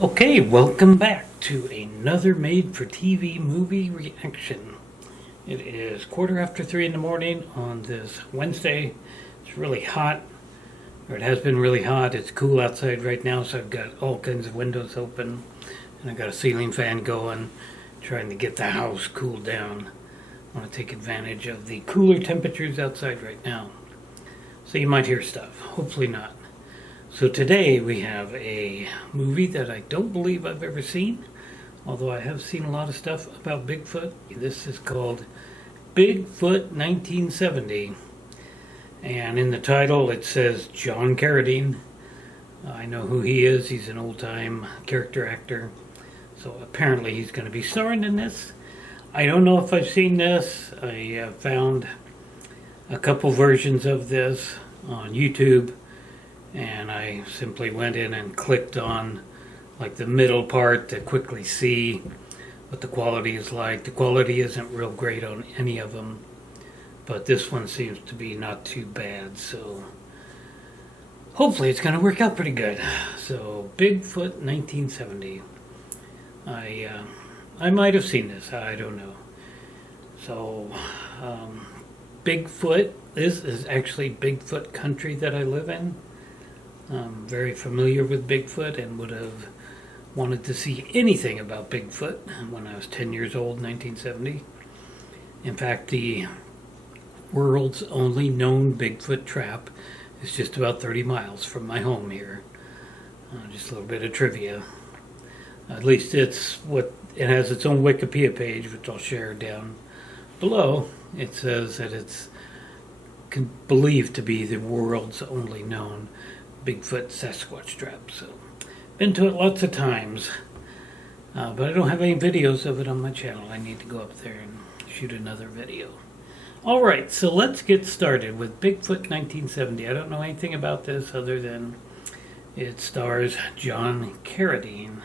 Okay, welcome back to another made-for-TV movie reaction. It is 3:15 in the morning on this Wednesday. It's really hot, or it has been really hot. It's cool outside right now, so I've got all kinds of windows open, and I've got a ceiling fan going, trying to get the house cooled down. I want to take advantage of the cooler temperatures outside right now. So you might hear stuff, hopefully not. So today we have a movie that I don't believe I've ever seen, although I have seen a lot of stuff about Bigfoot. This is called Bigfoot 1970, and in the title it says John Carradine. I know who he is. He's an old-time character actor, so apparently he's going to be starring in this. I don't know if I've seen this. I found a couple versions of this on YouTube, and I simply went in and clicked on like the middle part to quickly see what the quality is like. The quality isn't real great on any of them, but this one seems to be not too bad, so hopefully it's going to work out pretty good. So Bigfoot 1970. I might have seen this, I don't know. So Bigfoot, this is actually Bigfoot country that I live in. I'm very familiar with Bigfoot and would have wanted to see anything about Bigfoot when I was 10 years old, 1970. In fact, the world's only known Bigfoot trap is just about 30 miles from my home here. Just a little bit of trivia. At least it has its own Wikipedia page, which I'll share down below. It says that it's believed to be the world's only known Bigfoot Sasquatch trap. So, been to it lots of times, but I don't have any videos of it on my channel. I need to go up there and shoot another video. Alright, so let's get started with Bigfoot 1970. I don't know anything about this other than it stars John Carradine.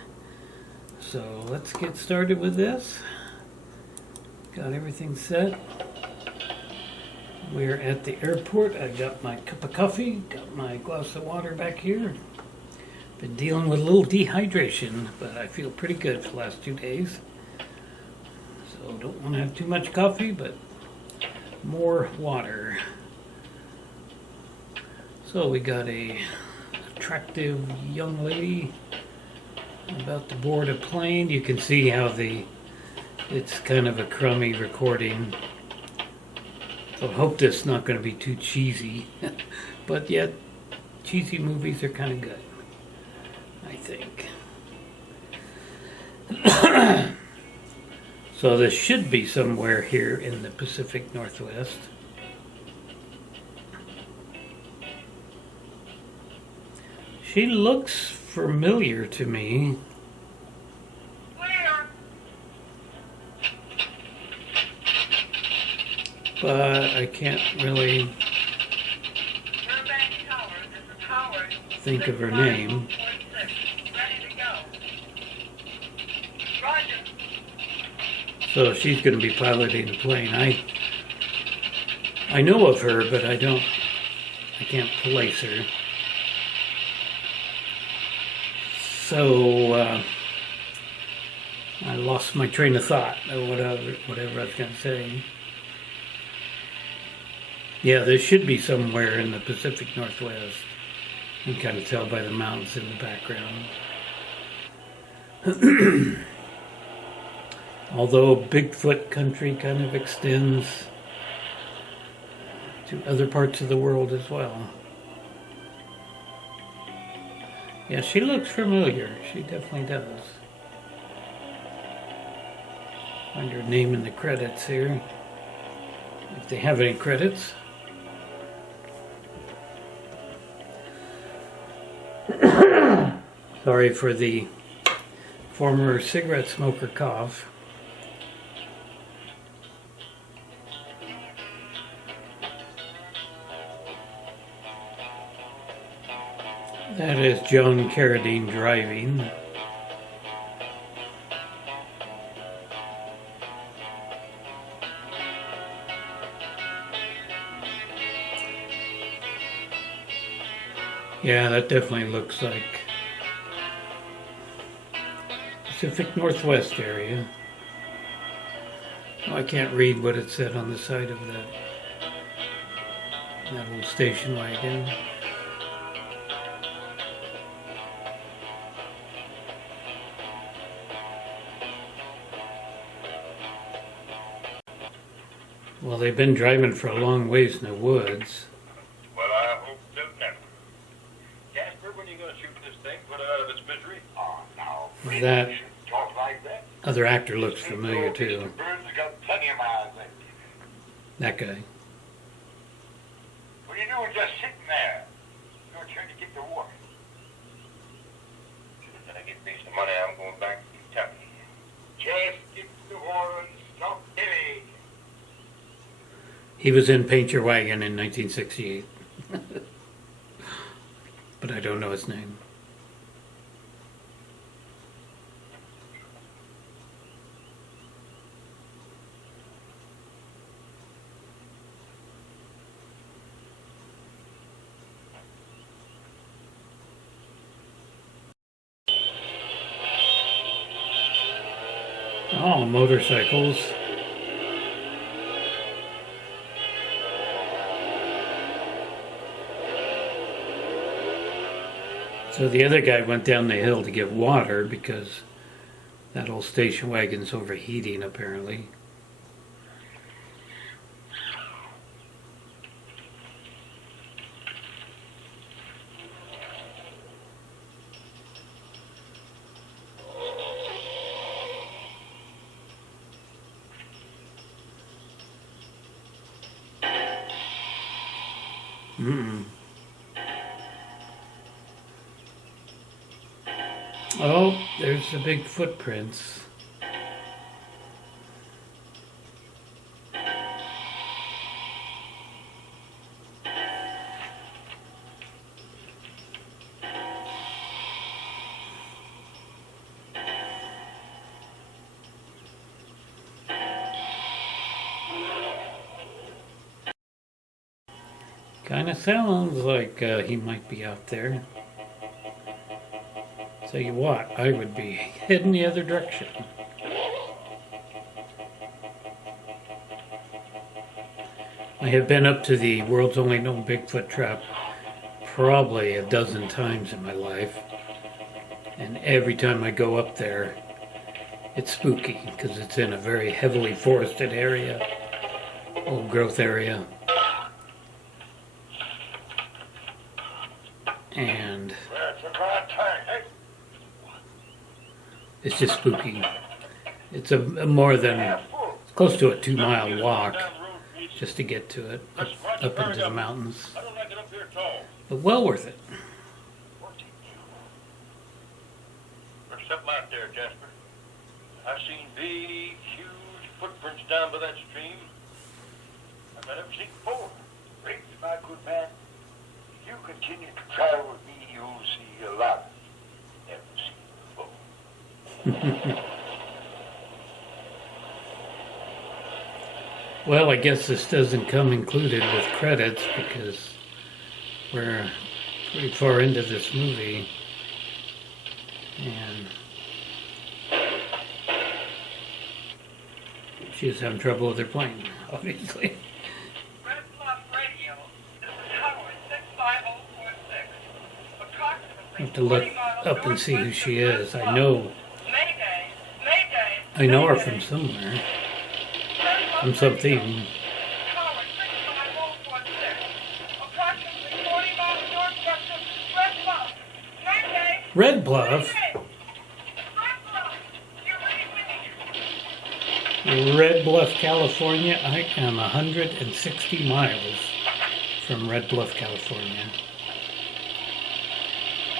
So let's get started with this. Got everything set. We're at the airport. I got my cup of coffee, got my glass of water back here. Been dealing with a little dehydration, but I feel pretty good for the last 2 days. So don't want to have too much coffee, but more water. So we got a attractive young lady about to board a plane. You can see how it's kind of a crummy recording. So I hope this is not going to be too cheesy, but yet cheesy movies are kind of good, I think. So this should be somewhere here in the Pacific Northwest. She looks familiar to me. But I can't really think of her name. So she's going to be piloting the plane. I know of her, but I can't place her. So I lost my train of thought, or whatever I was going to say. Yeah, this should be somewhere in the Pacific Northwest. You can kind of tell by the mountains in the background. Although Bigfoot country kind of extends to other parts of the world as well. Yeah, she looks familiar. She definitely does. Find her name in the credits here, if they have any credits. Sorry for the former cigarette smoker cough. That is John Carradine driving. Yeah, that definitely looks like Pacific Northwest area. Oh, I can't read what it said on the side of that old station wagon. Well, they've been driving for a long ways in the woods. Well, I hope so never. Jasper, when are you going to shoot this thing, put it out of its misery? Oh, no. That Talk like that. other actor looks familiar too. Burns got plenty of miles left. That guy. What are you doing just sitting there? Your turn to get to work. When I get me some money, I'm going back to Kentucky. Just get the horn, stop Billy. He was in Paint Your Wagon in 1968. But I don't know his name. Oh, motorcycles. So the other guy went down the hill to get water because that old station wagon's overheating apparently. Oh, there's the big footprints. Kind of sounds like he might be out there. Tell you what, I would be heading the other direction. I have been up to the world's only known Bigfoot trap probably a dozen times in my life. And every time I go up there, it's spooky because it's in a very heavily forested area, old growth area. And it's just spooky. It's a more than, it's close to a 2-mile walk just to get to it, up into the mountains. But well worth it. There's something out there, Jasper. I've seen big, huge footprints down by that stream. I've never seen before. Riggs, my good man, if you continue to travel with me, you'll see a lot never seen before. Well, I guess this doesn't come included with credits because we're pretty far into this movie. And she's having trouble with her plane, obviously. Red Bluff Radio. This is Howard 65046. I have to look up and see who she is. I know Mayday. her from somewhere. From something. Howard 65046. Approximately 40 miles northwest of Red Bluff. Mayday. Red Bluff. Red Bluff. You ready with me? Red Bluff, California. I am 160 miles from Red Bluff, California.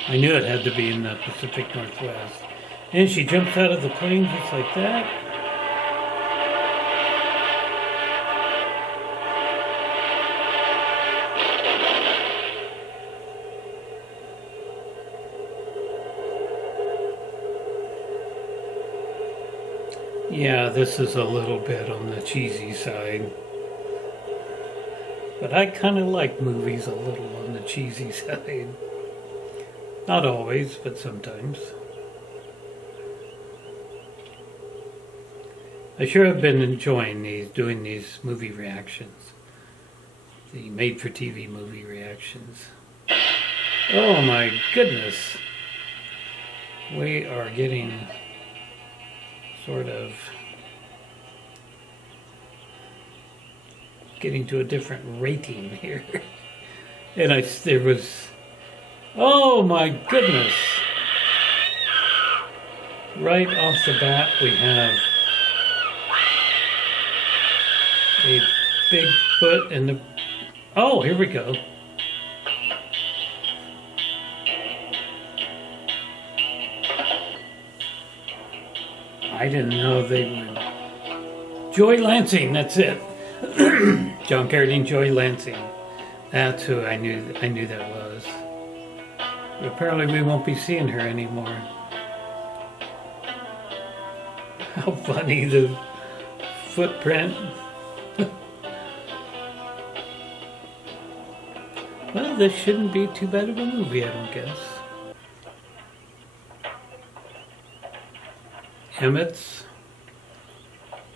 I knew it had to be in the Pacific Northwest. And she jumps out of the plane just like that. Yeah, this is a little bit on the cheesy side. But I kind of like movies a little on the cheesy side. Not always, but sometimes. I sure have been enjoying doing these movie reactions. The made-for-TV movie reactions. Oh my goodness. We are getting sort of getting to a different rating here. And there was, oh my goodness. Right off the bat we have a Bigfoot in the, oh, here we go. I didn't know they would. Joy Lansing, that's it. John Carradine, Joy Lansing. That's who I knew that was. But apparently we won't be seeing her anymore. How funny, the footprint. Well, this shouldn't be too bad of a movie, I don't guess. Emmett's?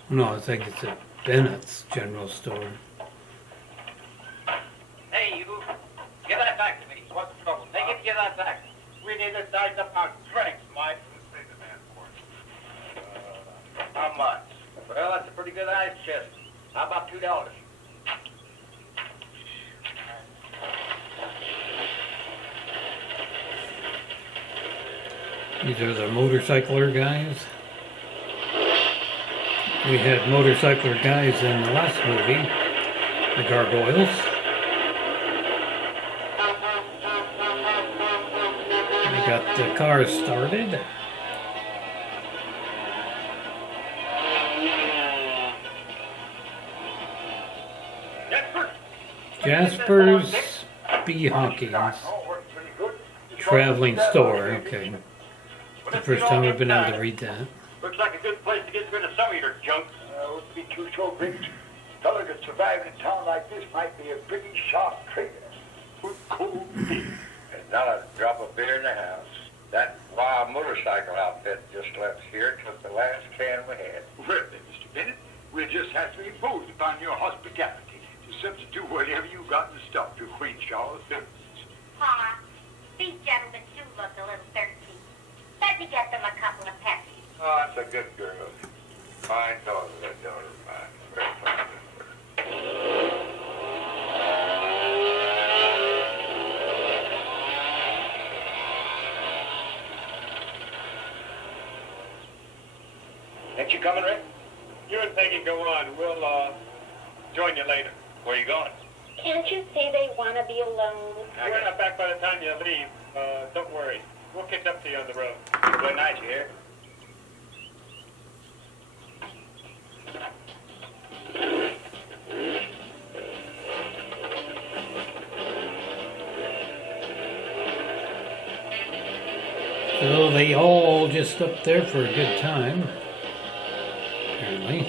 No, I think it's at Bennett's General Store. Hey, you! Give that back to me. What's the trouble? Take it, give that back. We need to size up our strength, Mike. How much? Well, that's a pretty good ice chest. How about $2? These are the motorcycler guys. We had motorcycler guys in the last movie, the Gargoyles. We got the car started. Jasper's B. Hawkins. Traveling store, okay. The first time I've been able to read that. Looks like a good place to get rid of some of your junk. Wouldn't be too short, Rick. Feller that survived in a town like this might be a pretty sharp trader. Cool. And not a drop of beer in the house. That wild motorcycle outfit just left here took the last can we had. Well, then, Mr. Bennett, we'll just have to impose upon your hospitality to substitute whatever you got in stock to acquaint y'all's services. Pa, these gentlemen do look a little thirsty. Let me get them a couple of Pepsis. Oh, that's a good girl. Fine daughter, that daughter of mine. Very fine. Ain't you coming, Rick? You and Peggy go on. We'll join you later. Where you going? Can't you say they want to be alone? We're not back by the time you leave. Don't worry. We'll catch up to you on the road. Good night, you hear? So they all just up there for a good time, apparently.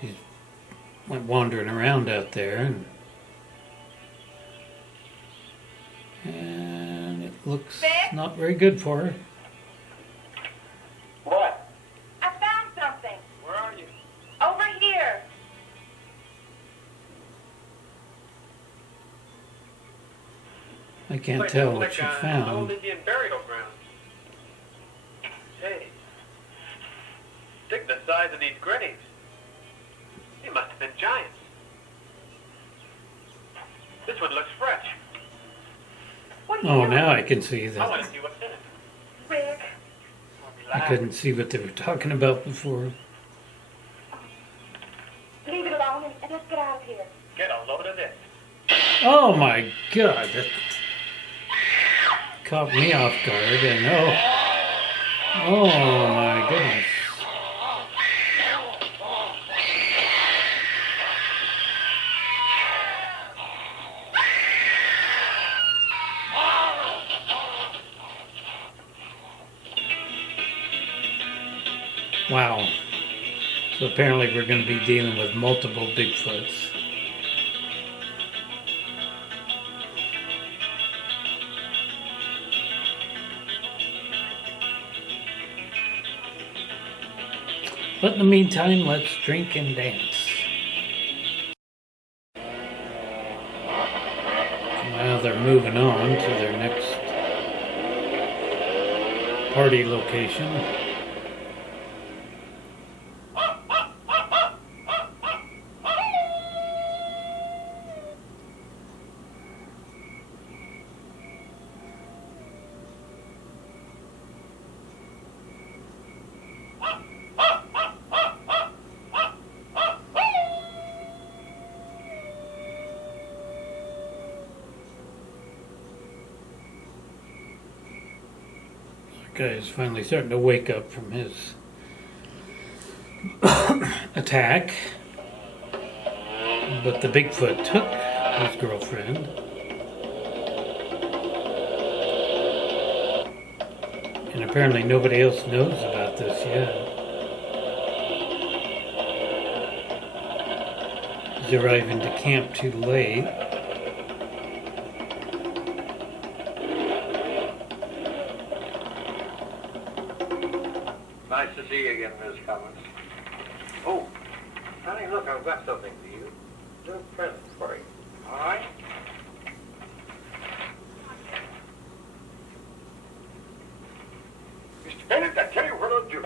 She went wandering around out there, and it looks not very good for her. What? I found something. Where are you? Over here. I can't Place tell looks what like she an old found. Indian burial ground. Hey. Dig the size of these graves. They must have been giants. This one looks fresh. What are you Oh, doing? now I can see I that. want to see what's in it. Rick, I couldn't see what they were talking about before. leave it alone and let's get out of here. Get a load of this. Oh my God, that caught me off guard, and oh my goodness. Wow. So apparently we're going to be dealing with multiple Bigfoots. But in the meantime, let's drink and dance. Now they're moving on to their next party location. Guy is finally starting to wake up from his attack. But the Bigfoot took his girlfriend. And apparently nobody else knows about this yet. He's arriving to camp too late. Nice to see you again, Miss Cummins. Oh, honey, look, I've got something for you. A little present for you. All right? Mr. Bennett, I tell you what I'll do.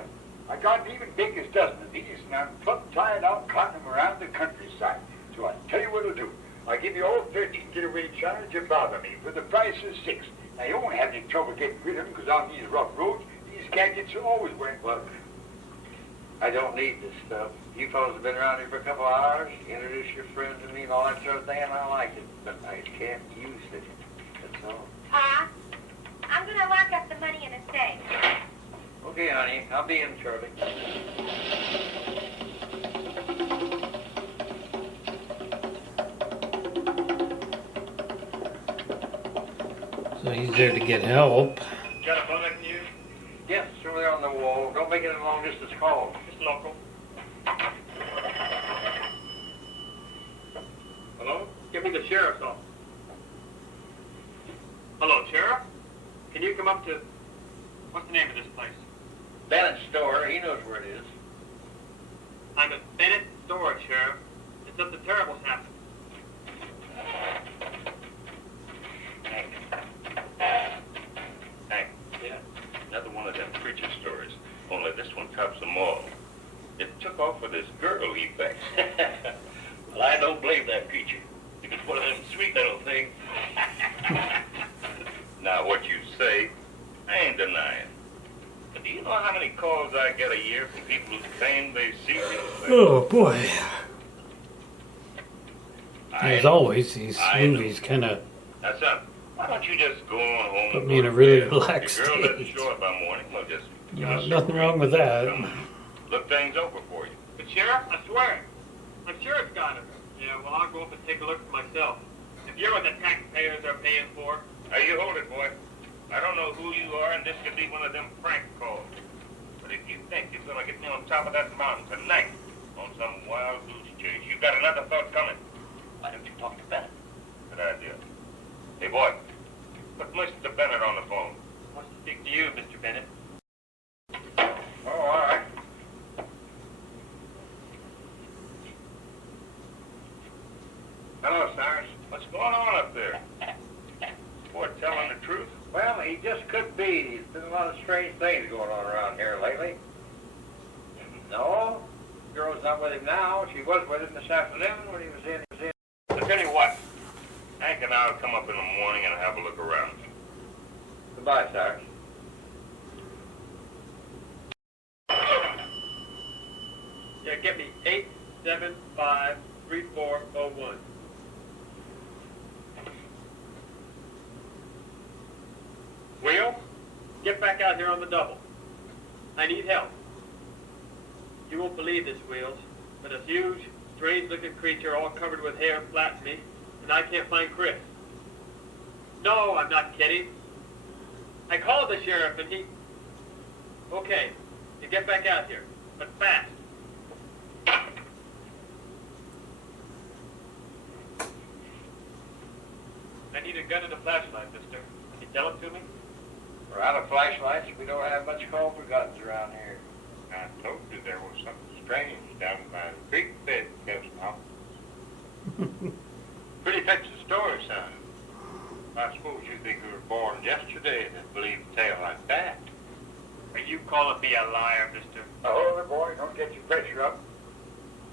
I got an even biggest dozen of these, and I'm plumb tired out cutting them around the countryside. So I tell you what I'll do. I'll give you all 13 getaway charge to bother me for the price of 6. Now, you won't have any trouble getting rid of them, because on these rough roads, these gadgets are always wearing. Look, I don't need this stuff. You fellas have been around here for a couple of hours. You introduced your friend to me and all that sort of thing, and I liked it. But I can't use it. That's all. Pa, I'm gonna lock up the money in a safe. Okay, honey. I'll be in shortly. So he's there to get help. Got a phone next to you? Yes, it's over there on the wall. Don't make it a long distance call. It's local. Hello? Give me the sheriff's office. Hello, Sheriff? Can you come up to... What's the name of this place? Bennett's store. He knows where it is. I'm at Bennett's store, Sheriff. It's something terrible's happened. Hank. Yeah. Another one of them preacher stories. Only this one tops them all. It took off with this girl he banged. Well, I don't blame that preacher. If it's one of them sweet little things. Now, what you say, I ain't denying. But do you know how many calls I get a year from people who claim they see real things? Oh boy. I As know. always, these I know. movies kind of Now, son, why don't you just go on home put and me in go a to really bed? relaxed Your girl doesn't state. show up by morning. Well, just give us a Nothing ring. wrong with that. Come look things over for you. But Sheriff, I swear, I'm sure it's got her. Yeah, well, I'll go up and take a look for myself. If you're what the taxpayers are paying for. Now, you hold it, boy. I don't know who you are, and this could be one of them prank calls. But if you think you're going to get me on top of that mountain tonight on some wild goose chase, you got another thought coming. Why don't you talk to Bennett? Good idea. Hey, boy, put Mr. Bennett on the phone. Wants to speak to you, Mr. Bennett. Oh, all right. Hello, Cyrus. What's going on up there? Boy, telling the truth? Well, he just could be. There's been a lot of strange things going on around here lately. No, the girl's not with him now. She was with him this afternoon when he was in. I'll tell you what. Hank and I'll come up in the morning and have a look around. Goodbye, Cyrus. Yeah, get me 875-3401. Wheel, get back out here on the double. I need help. You won't believe this, Wheels, but a huge, strange-looking creature all covered with hair flaps me, and I can't find Chris. No, I'm not kidding. I called the sheriff, and he... Okay, you get back out here, but fast. I need a gun and a flashlight, mister. Can you tell it to me? We're out of flashlights. We don't have much call for guns around here. I told you there was something strange down by the creek bed just now. Pretty fetching story, son. I suppose you think you were born yesterday to believe a tale like that. Are you calling me a liar, mister? Oh, boy, don't get your pressure up.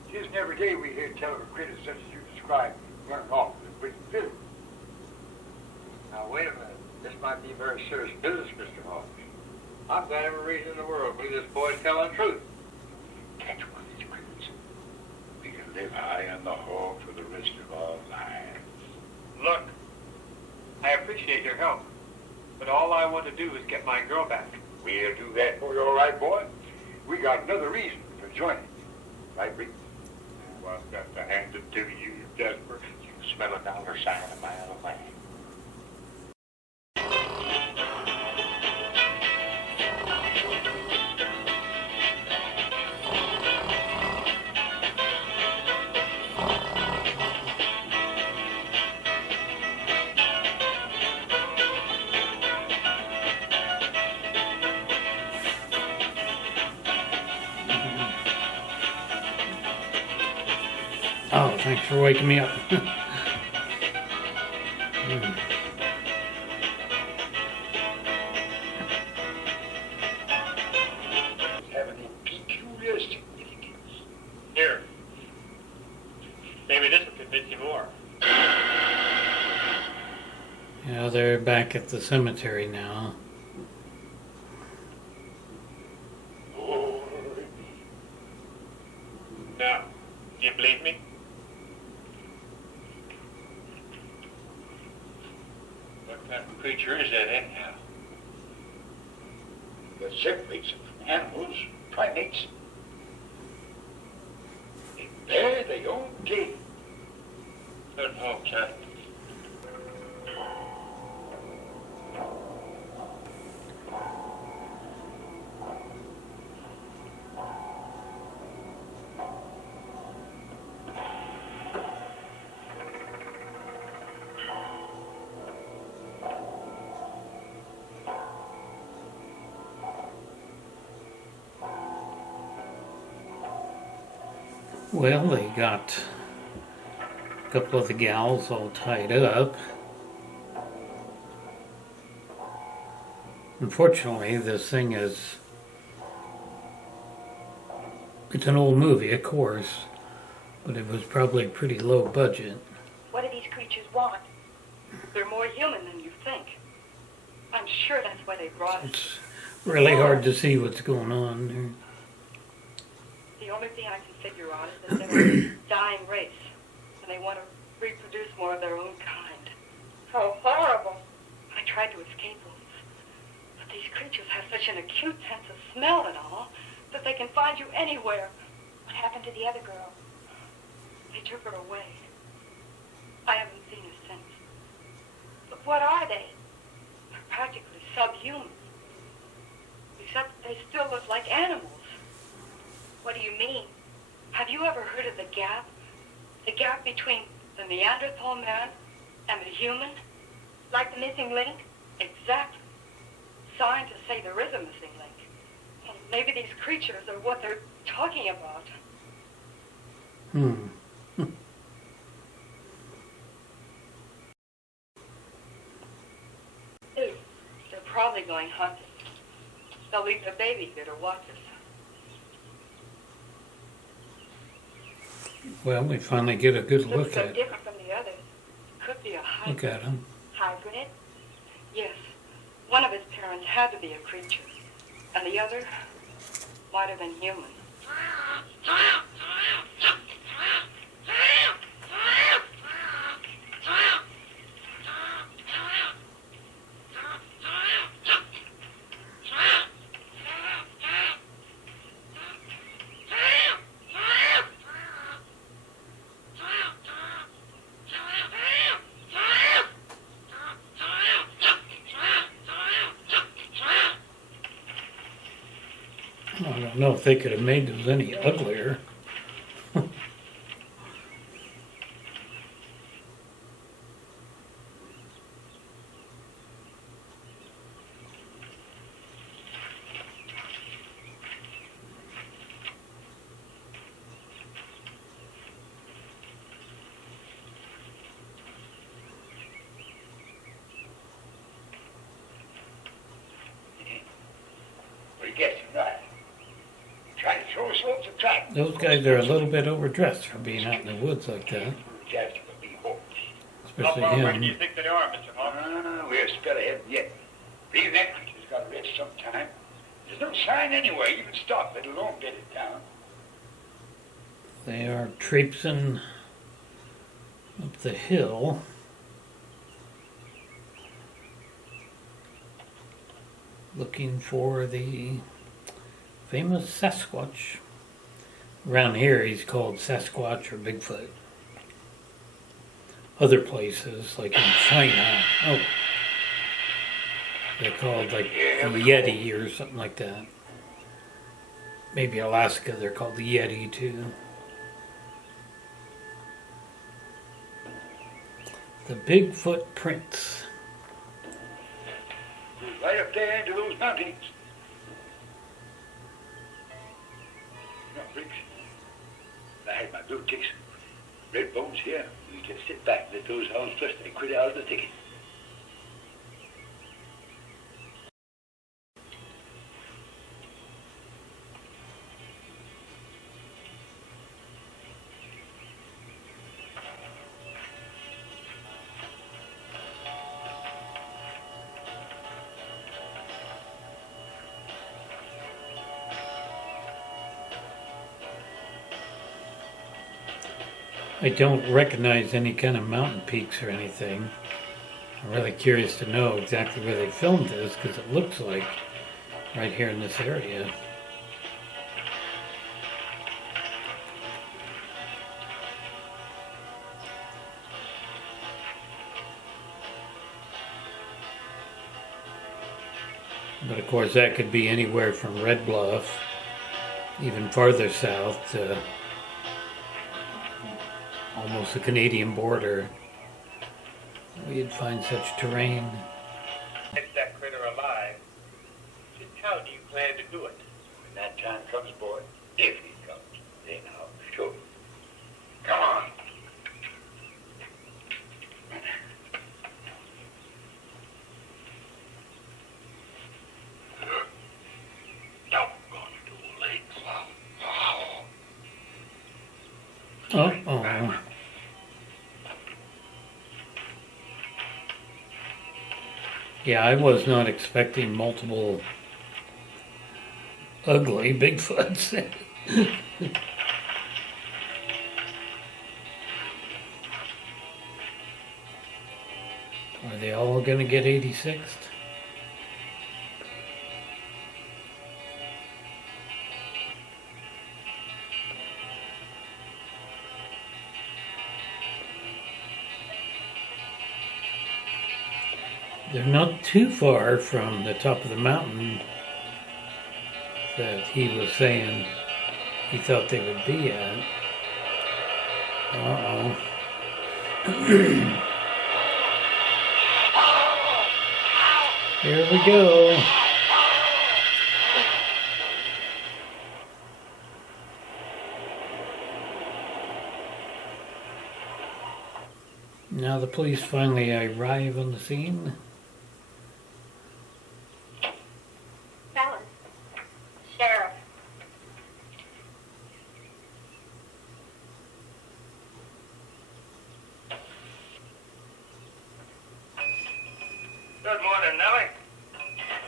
It isn't every day we hear tell of a critter such as you described running off with a quick village. Now, wait a minute. This might be very serious business, Mr. Hawks. I've got every reason in the world to believe this boy's telling the truth. Catch one of these critters. We can live high on the hog for the rest of our lives. Look, I appreciate your help, but all I want to do is get my girl back. We'll do that for you, all right, boy. We got another reason for joining. Right, Rick? Well, I've got to hand it to you, Jasper. You can smell a dollar sign a mile away. Oh, thanks for waking me up. Having a peculiar significance. Here. Maybe this will convince you more. Yeah, they're back at the cemetery now. Now, do you believe me? What kind of creature is that, anyhow? That separates them from animals, primates. They bear their own game. Good hopes, huh? Well, they got a couple of the gals all tied up. Unfortunately, this thing is... It's an old movie, of course, but it was probably pretty low budget. What do these creatures want? They're more human than you think. I'm sure that's why they brought us. It's really hard to see what's going on there. The only thing I can figure out is that they're a dying race, and they want to reproduce more of their own kind. How horrible. I tried to escape them, but these creatures have such an acute sense of smell and all that they can find you anywhere. What happened to the other girl? They took her away. I haven't seen her since. But what are they? They're practically subhuman. Except they still look like animals. What do you mean? Have you ever heard of the gap? The gap between the Neanderthal man and the human? Like the missing link? Exactly. Scientists say there is a missing link. Well, maybe these creatures are what they're talking about. They're probably going hunting. They'll leave their baby here to watch us. Well, we finally get a good Looks look so at different from the others. Could be a hybrid. look at him. Hybrid? Yes. One of his parents had to be a creature, and the other might have been human. I don't know if they could have made those any uglier. We're guessing right. Trying to throw us off the track. Those guys are a little bit overdressed for being out in the woods like that, Jasper will be home. How especially far away do you him. think they are, Mr. Hawk? We're still ahead yet. Even that creature's got to rest sometime. There's no sign anywhere, even stop, let alone get it down. They are traipsing up the hill. Looking for the famous Sasquatch. Around here he's called Sasquatch or Bigfoot. Other places, like in China, they're called like the Yeti or something like that. Maybe Alaska, they're called the Yeti too. The Bigfoot prints. Right up there into those mountains. No, Briggs. I had my blue ticks, red bones here. We can sit back and let those hounds flush they quit out of the thicket. I don't recognize any kind of mountain peaks or anything. I'm really curious to know exactly where they filmed this because it looks like right here in this area. But of course that could be anywhere from Red Bluff, even farther south to almost the Canadian border, where you'd find such terrain. Get that critter alive. Just how do you plan to do it? When that time comes, boy, if he comes, then I'll show you. Come on. Doggone two legs. Uh-oh. Yeah, I was not expecting multiple ugly Bigfoots. Are they all gonna get 86th? They're not too far from the top of the mountain that he was saying he thought they would be at. Uh-oh. Here we go. Now the police finally arrive on the scene. Fellas. Sheriff. Good morning, Nellie.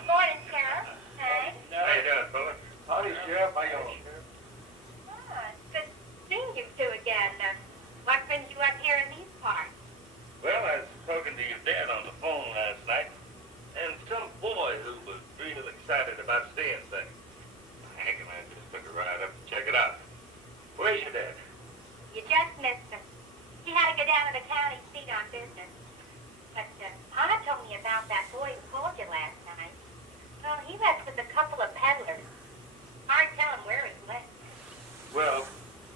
Morning, Sheriff. Hey. How you doing, fella? Howdy, Sheriff. How you doing? Oh, it's good seeing you two again. What brings you up here in these parts? Well, I was talking to your dad on the phone last night, and some boy who was real excited about seeing things. Hank and I just took a ride up to check it out. Where's your dad? You just missed him. He had to go down to the county seat on business. But Anna told me about that boy who called you last night. Well, he left with a couple of peddlers. Hard telling where he went. Well,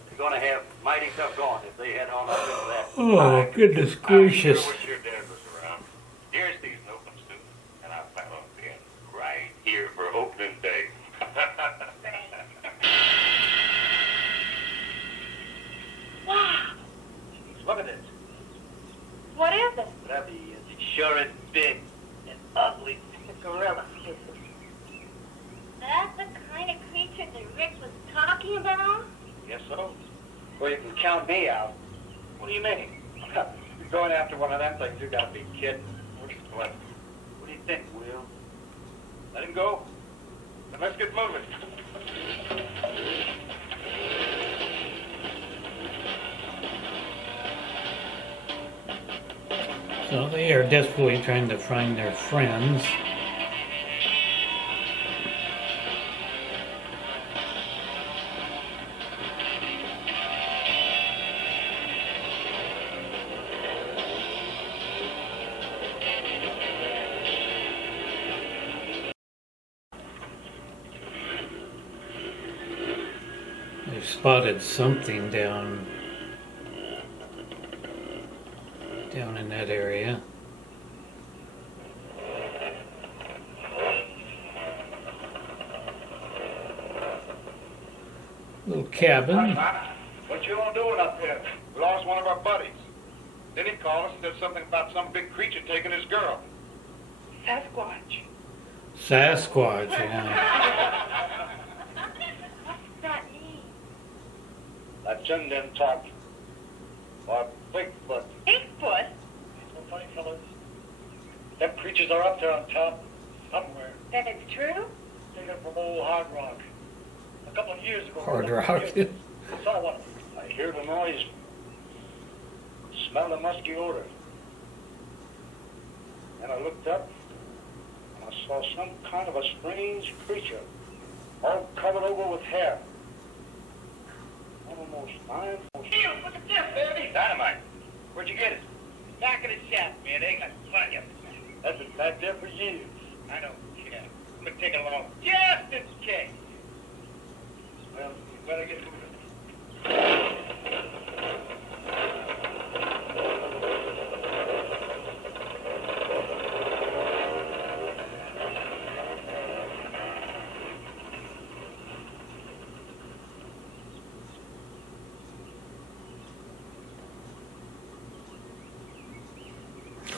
they're going to have mighty tough going if they head on up into that. Oh, goodness gracious. I sure wish your dad was around. Deer season opens soon, and I plan on being right here for opening day. Wow. Look at this. What is it? Whatever he is, he sure is big and ugly. The gorilla. that the kind of creature that Rick was talking about? Guess so. Well, you can count me out. What do you mean? You're going after one of them things, you gotta be kidding. What do you think, Will? Let him go. Then let's get moving. So they are desperately trying to find their friends. They've spotted something down in that area. Little cabin. What you all doing up here? We lost one of our buddies. Then he called us and said something about some big creature taking his girl. Sasquatch. Sasquatch, yeah. What's that mean? That's in them talk. Or Bigfoot. Bigfoot? So funny, fellas. Them creatures are up there on top, somewhere. Then it's true? Taken from old Hard Rock. A couple of years ago. Hard Rock. I saw one. I hear the noise. Smell the musky odor. And I looked up, and I saw some kind of a strange creature, all covered over with hair. Almost 9 foot. Hey, look at this, baby. Dynamite. Where'd you get it? Back of the shaft, man. They got fire. That's been back there for years. I don't care. I'm gonna take it along just in case. Well, you better get moving.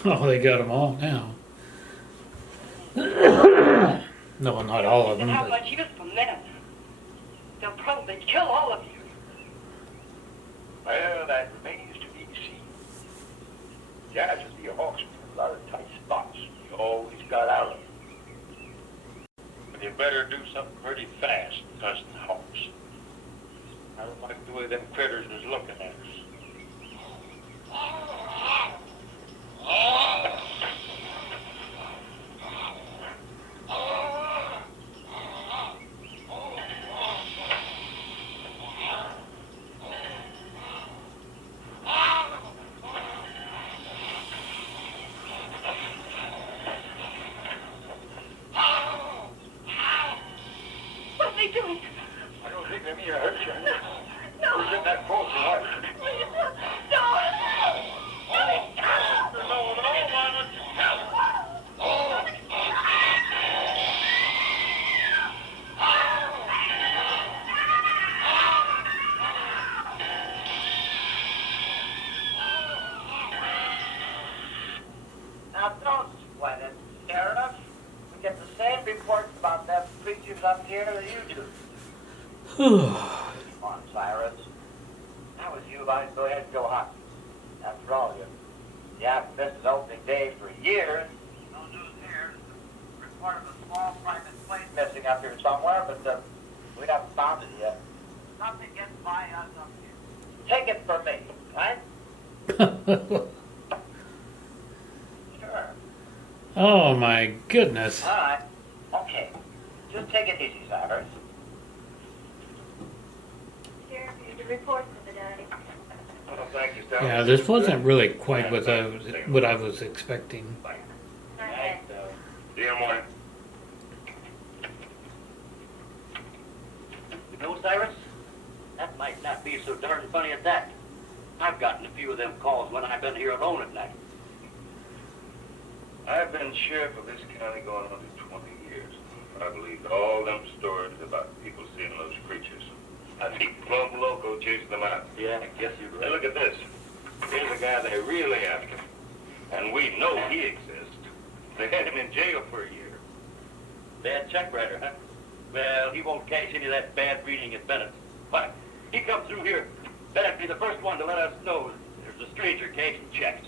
Oh, they got them all now. No, not all of And them. how But much use from them? They'll probably kill all of you. Well, that remains to be seen. Jazz would be a horseman in a lot of tight spots. You always got out of it. But you better do something pretty fast, Cousin Hawks. I don't like the way them critters is looking at us. What are they doing? I don't think they mean to hurt you. No. We're getting that close, all right? Please, no. Now don't sweat it, Sheriff. We get the same reports about them creatures up here that you do. Come on, Cyrus. That was you, I'd go ahead and go hunting. After all, you haven't missed an opening day for years. No news here. Report of a small private plane missing up here somewhere, but we haven't found it yet. Nothing gets by us up here. Take it from me, right? Sure. Oh my goodness. All right. Okay. Just take it easy, Cyrus. Sheriff, here's the report for the day. Oh, thank you, Sal. Yeah, this wasn't really quite what I was expecting. Okay. See you in the morning. You know, Cyrus, that might not be so darn funny at that. I've gotten a few of them calls when I've been here alone at night. I've been sheriff of this county going on to 20 years. I believed all them stories about people seeing those creatures. I'd be plumb loco chasing them out. Yeah, I guess you're Hey, look at this. Here's a guy they're really after. And we know he exists. They had him in jail for a year. Bad check writer, huh? Well, he won't catch any of that bad breeding at Bennett. But he comes through here, Bennett'd be the first one to let us know there's a stranger cashing checks.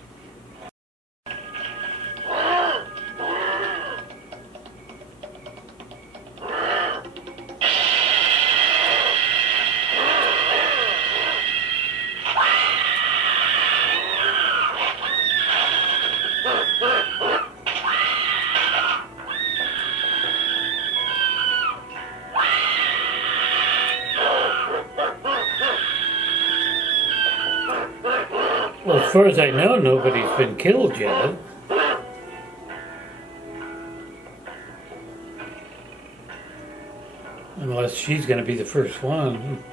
Well, as far as I know, nobody's been killed yet. Unless she's going to be the first one.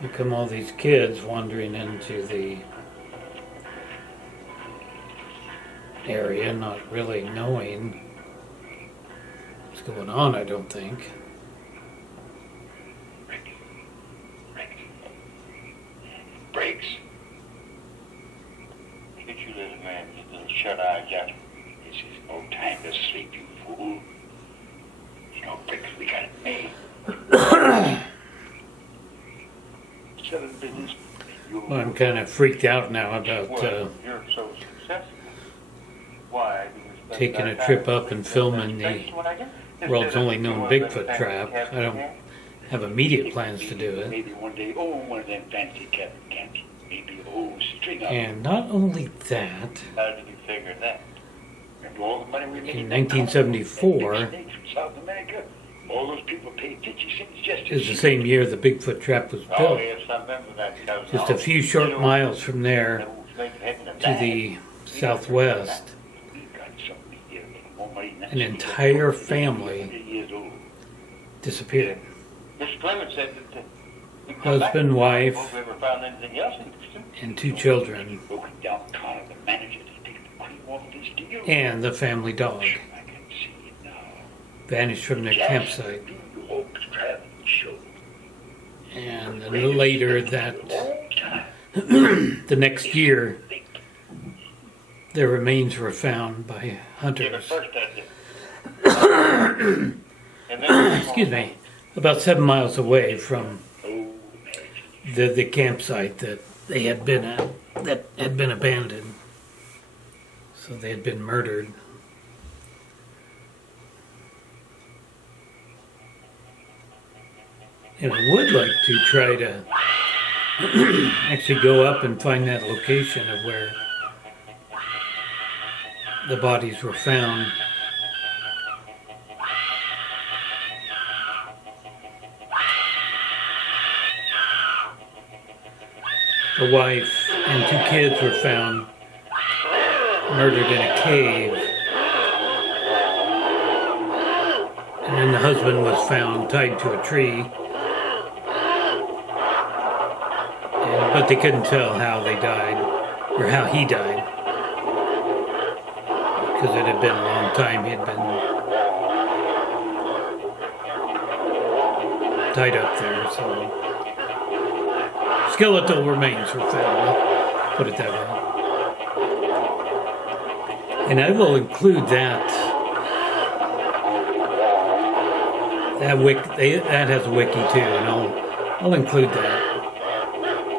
Here come all these kids wandering into the area, not really knowing what's going on, I don't think. Brakes. Get you, little man, you little shut-eye Jasper. This is no time to sleep, you fool. You know, Bricks, we got it made. Selling business. Well, I'm kind of freaked out now about Well, you're so successful. Why do you spend taking that a trip time up and filming the world's only known Bigfoot trap. I don't have immediate plans to do it. Maybe one day, one of them fancy cabin camps. Maybe, string up. And not only that, How did you figure that? Remember all the money we made in 1974 from South America? All those people paid 50 cents just to is the same year the Bigfoot trap was Oh, built. yes, I remember that. Just a few short miles from there to the southwest, We got something here, more money than that. an entire family 100 years old. disappeared. Mr. Clemens said that Husband, wife, Have we ever found anything else interesting? and 2 children, Broken down Connor, the manager, to take the cream off this deal. and the family dog I can see it now. vanished from their campsite. New Oaks traveling show. And a little later that Long time. the next year, their remains were found by Give it hunters. first, and then Excuse me, about 7 miles away from the campsite that they had been at, that had been abandoned. So they had been murdered. And I would like to try to actually go up and find that location of where the bodies were found. The wife and 2 kids were found murdered in a cave. And then the husband was found tied to a tree. But they couldn't tell how they died, or how he died. Because it had been a long time he had been tied up there, so skeletal remains were found, I'll put it that way. And I will include that that has a wiki too, and I'll include that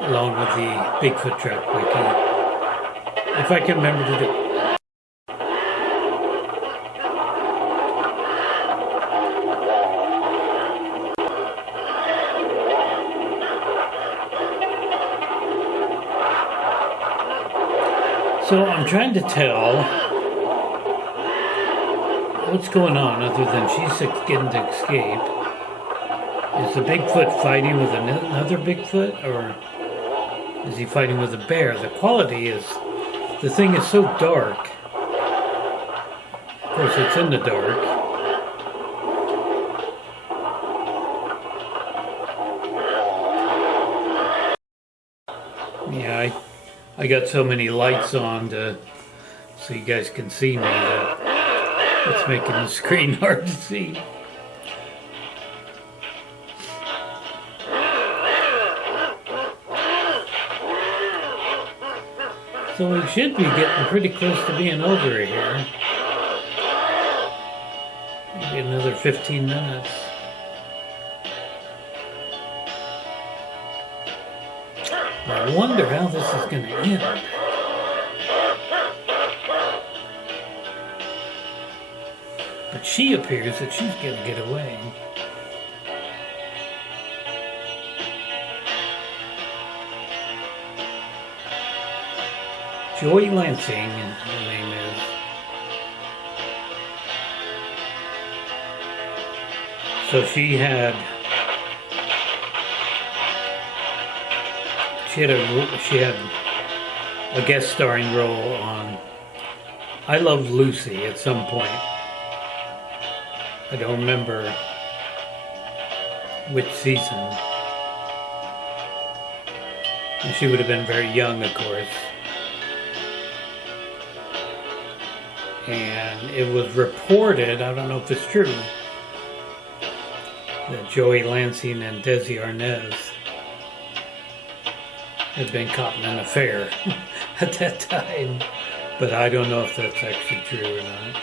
along with the Bigfoot trap wiki, if I can remember to do it. So I'm trying to tell what's going on other than she's getting to escape. Is the Bigfoot fighting with another Bigfoot, or is he fighting with a bear? The quality is, the thing is so dark. Of course, it's in the dark. Yeah, I got so many lights on so you guys can see me that it's making the screen hard to see. So we should be getting pretty close to being over here. Be another 15 minutes. I wonder how this is going to end. But she appears that she's going to get away. Joy Lansing, her name is. So she had a guest starring role on I Love Lucy at some point. I don't remember which season. And she would have been very young, of course. And it was reported, I don't know if it's true, that Joey Lansing and Desi Arnaz had been caught in an affair at that time. But I don't know if that's actually true or not.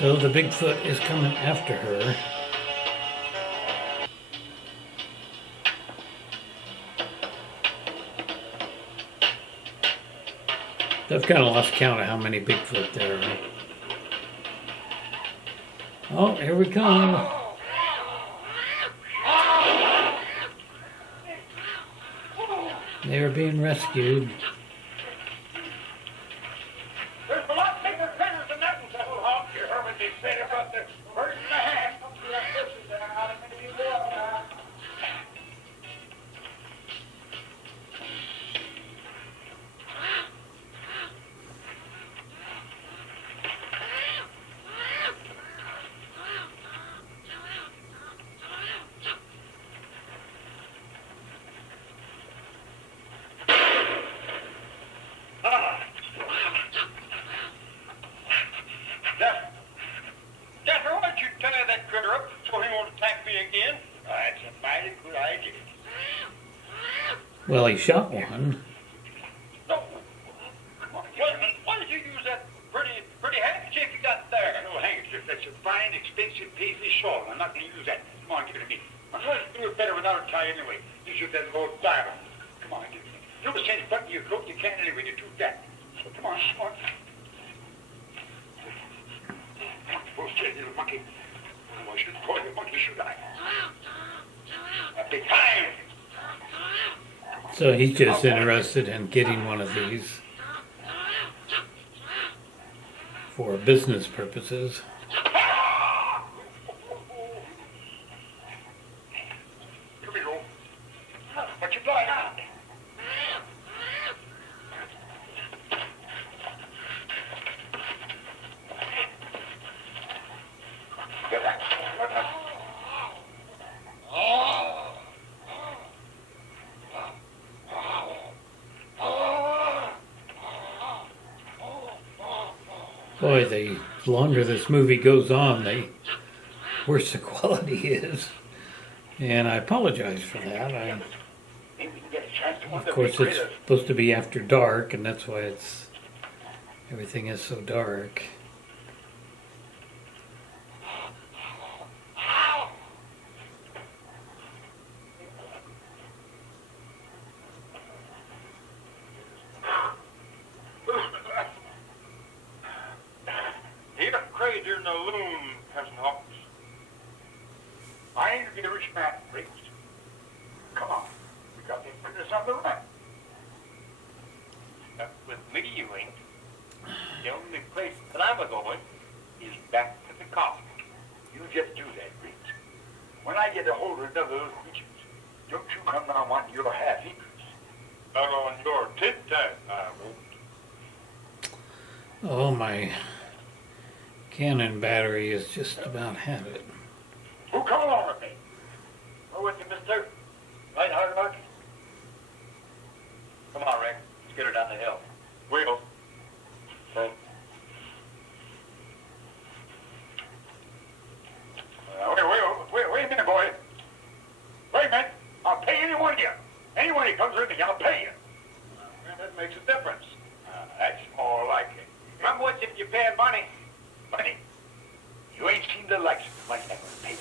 So the Bigfoot is coming after her. I've kind of lost count of how many Bigfoot there are. Oh, here we come. They are being rescued. There's a lot bigger critters than that, little hawk. You heard what they said about the bird and the hand. Jasper, why don't you tie that critter up so he won't attack me again? That's a mighty good idea. Well, he shot one. No. Why did you use that pretty handkerchief you got there? No handkerchief. That's a fine, expensive paisley shawl. I'm not going to use that. Come on, give it to me. I'm going to do it better without a tie anyway. Use your that old diamond. Come on, give it to me. You can change the button of your coat. You can't anyway. You do that. So come on, come on. Oh, straight, little monkey. Oh, I shouldn't call you a monkey, should I? A big time. So he's just interested in getting one of these for business purposes. Here we go. What you blind on? Boy, the longer this movie goes on, the worse the quality is. And I apologize for that. Maybe we can get a chance to one Of course, it's supposed to be after dark, and that's why everything is so dark. You're crazier than a loon, Cousin Hawks. I ain't a rich man, Riggs. Come on. We got to put this on the run. With me, you ain't. The only place that I'm a-going is back to the car. You just do that, Riggs. When I get a hold of another little creature, don't you come down on your half acres. Not on your tit-tat, I won't. Oh, my Canon battery is just about had it. Who come along with me? Go with you, mister. Right, hard luck. Come on, Rick. Let's get her down the hill. Will. with you. Anyone who comes with me, I'll pay you. And that makes a difference. That's more like it. How much if you pay money? Money. You ain't seen the likes of the money I'm gonna pay you.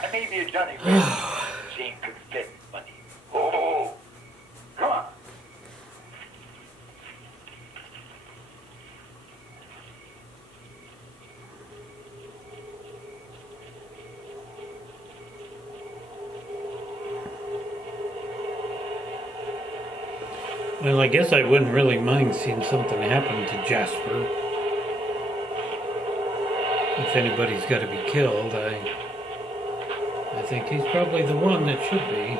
I may be a Johnny Red. Same Confederate money. Oh, come on. Well, I guess I wouldn't really mind seeing something happen to Jasper. If anybody's got to be killed, I think he's probably the one that should be.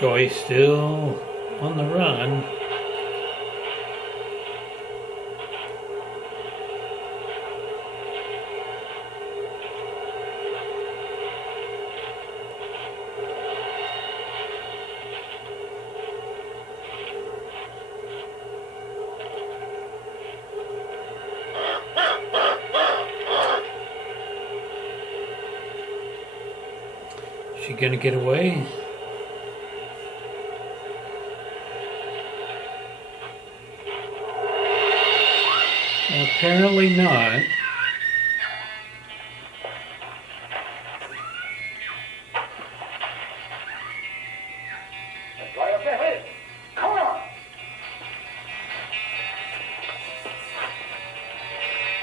Joy's still on the run. She gonna get away? Apparently not. That's right up ahead. Come on.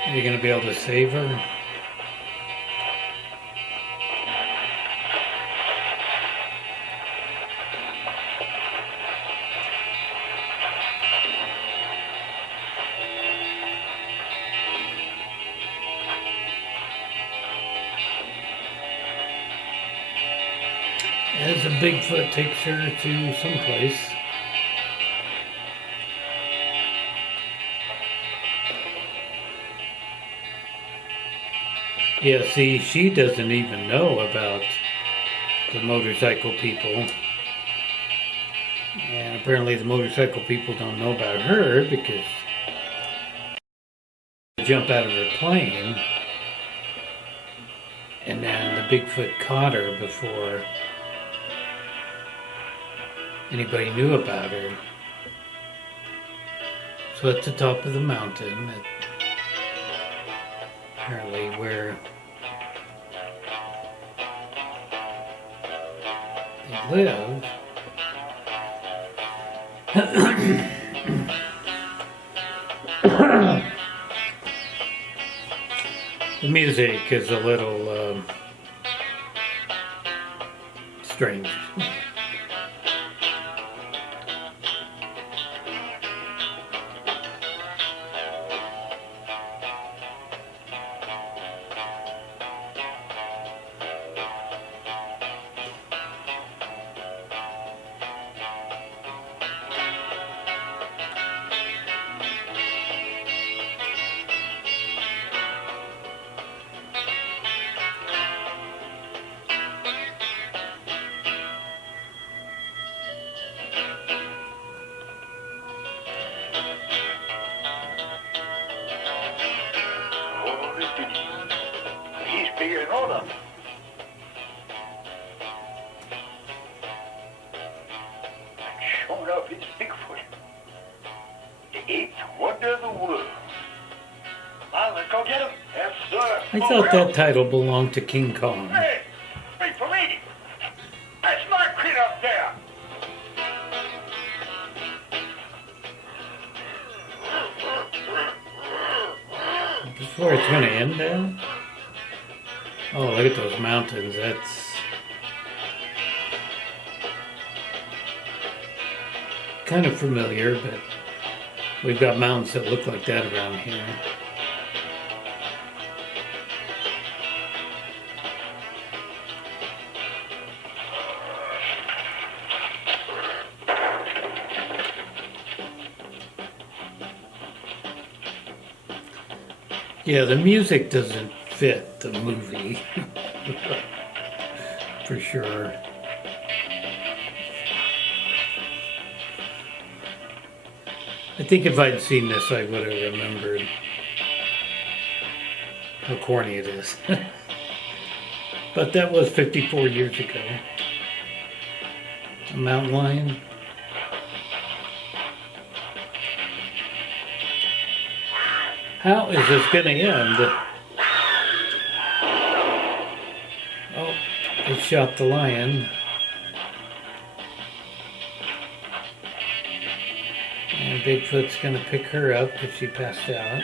Are you gonna be able to save her? As a Bigfoot takes her to someplace. Yeah, see, she doesn't even know about the motorcycle people. And apparently the motorcycle people don't know about her because they jump out of her plane. And then the Bigfoot caught her before anybody knew about her. So at the top of the mountain, apparently where they live. The music is a little strange. He's bigger than all of them. Sure enough, it's Bigfoot. The eighth wonder of the world. Well, let's go get him. Yes, sir. I thought that title belonged to King Kong. Hey, wait for me. That's my kid up there. Is this where it's going to end at? Oh, look at those mountains. That's kind of familiar, but we've got mountains that look like that around here. Yeah, the music doesn't fit the movie. For sure. I think if I'd seen this, I would have remembered how corny it is. But that was 54 years ago. A mountain lion. How is this going to end? Oh, they shot the lion. And Bigfoot's going to pick her up because she passed out.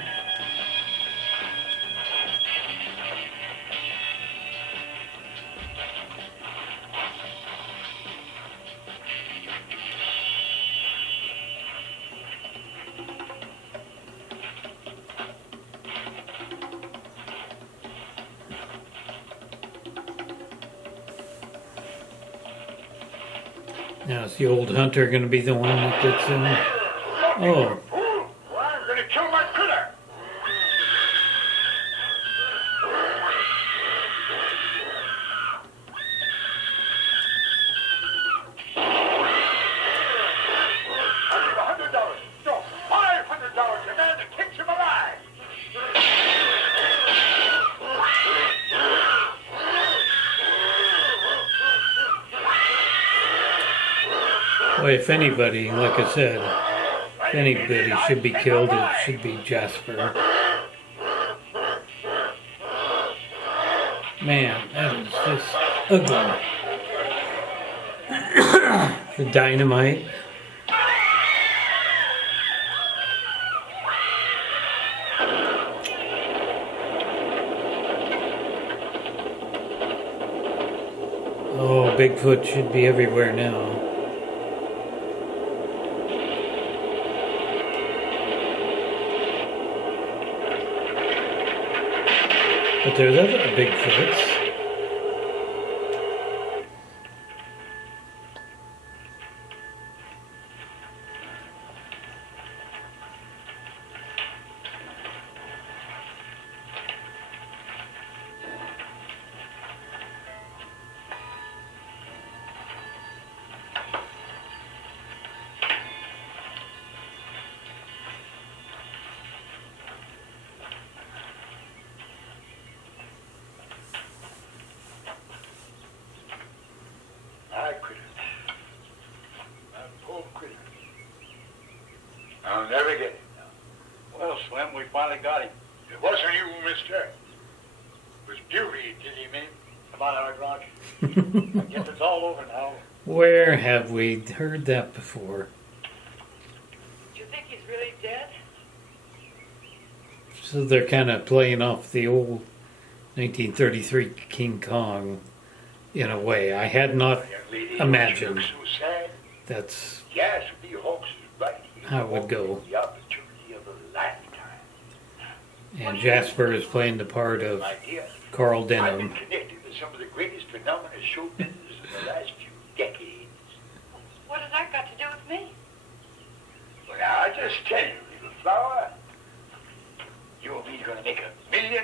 Now is the old hunter going to be the one that gets him? Oh. Well, I'm gonna kill my critter. I'll give $100. No, $500 a man that takes him alive. Boy, if anybody, like I said, if anybody should be killed, it should be Jasper. Man, that is just ugly. The dynamite. Oh, Bigfoot should be everywhere now. But there's other Bigfoots. My critter. My poor critter. I'll never get him now. Well, Slim, we finally got him. It wasn't you, mister. It was Beauty did him in. Come on, Art Rock. I guess it's all over now. Where have we heard that before? Do you think he's really dead? So they're kind of playing off the old 1933 King Kong in a way. I had not Young lady, imagined don't you look so sad. that's Yes, the Hawks is right here. how it would go. The opportunity of a lifetime. And Jasper is playing the part of My dear, Carl I've been Denham. connected with some of the greatest phenomena show business in the last few decades. What has that got to do with me? Well, now, I just tell you, little flower, you and me are going to make $1 million.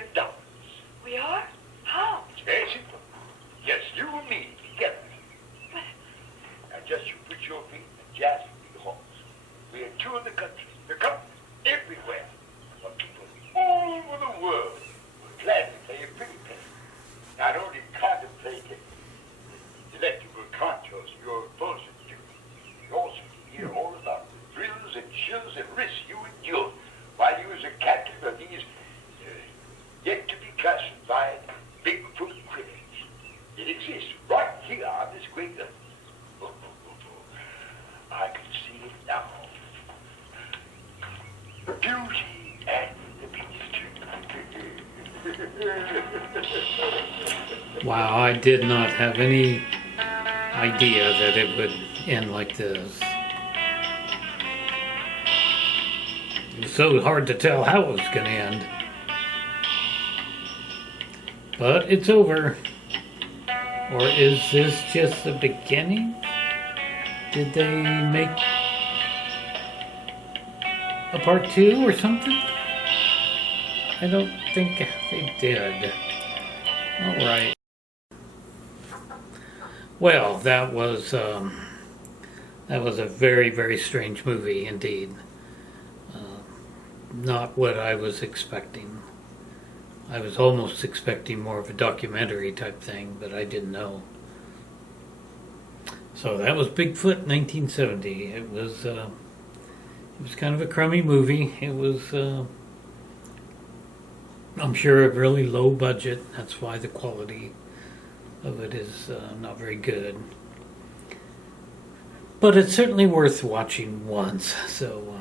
We are? How? It's very simple. Just you and me together. Now, just you put your feet in Jasper the Hawks. We are touring the country. They're coming everywhere. From people all over the world. We're glad to play a pretty penny. Not only contemplating the electrical contours of your repulsion duty, we also hear all about the thrills and chills and risks you endure while you was a captive of these yet to be classified Bigfoot critters. It exists right here on this great earth. I can see it now. The beauty and the beast. Wow, I did not have any idea that it would end like this. It was so hard to tell how it was going to end. But it's over. Or is this just the beginning? Did they make a part 2 or something? I don't think they did. Alright. Well, that was a very, very strange movie indeed. not what I was expecting. I was almost expecting more of a documentary type thing, but I didn't know. So that was Bigfoot 1970. It was kind of a crummy movie. It was, I'm sure, a really low budget. That's why the quality of it is not very good. But it's certainly worth watching once. So,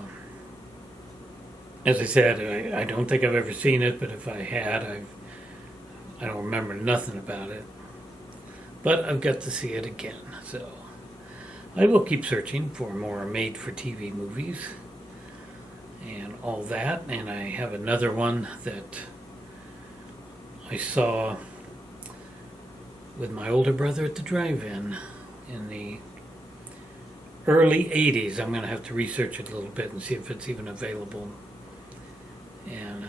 as I said, I don't think I've ever seen it, but if I had, I don't remember nothing about it. But I've got to see it again. So I will keep searching for more made-for-TV movies and all that. And I have another one that I saw with my older brother at the drive-in in the early 80s. I'm going to have to research it a little bit and see if it's even available. And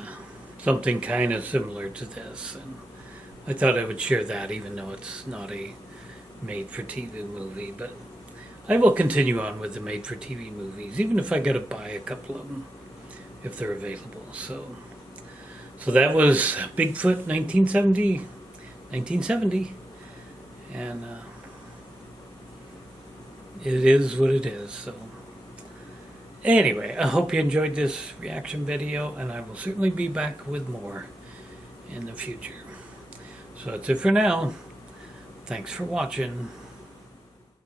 something kind of similar to this. And I thought I would share that, even though it's not a made-for-TV movie. But I will continue on with the made-for-TV movies, even if I got to buy a couple of them, if they're available. So that was Bigfoot 1970. And it is what it is. So anyway, I hope you enjoyed this reaction video, and I will certainly be back with more in the future. So that's it for now. Thanks for watching.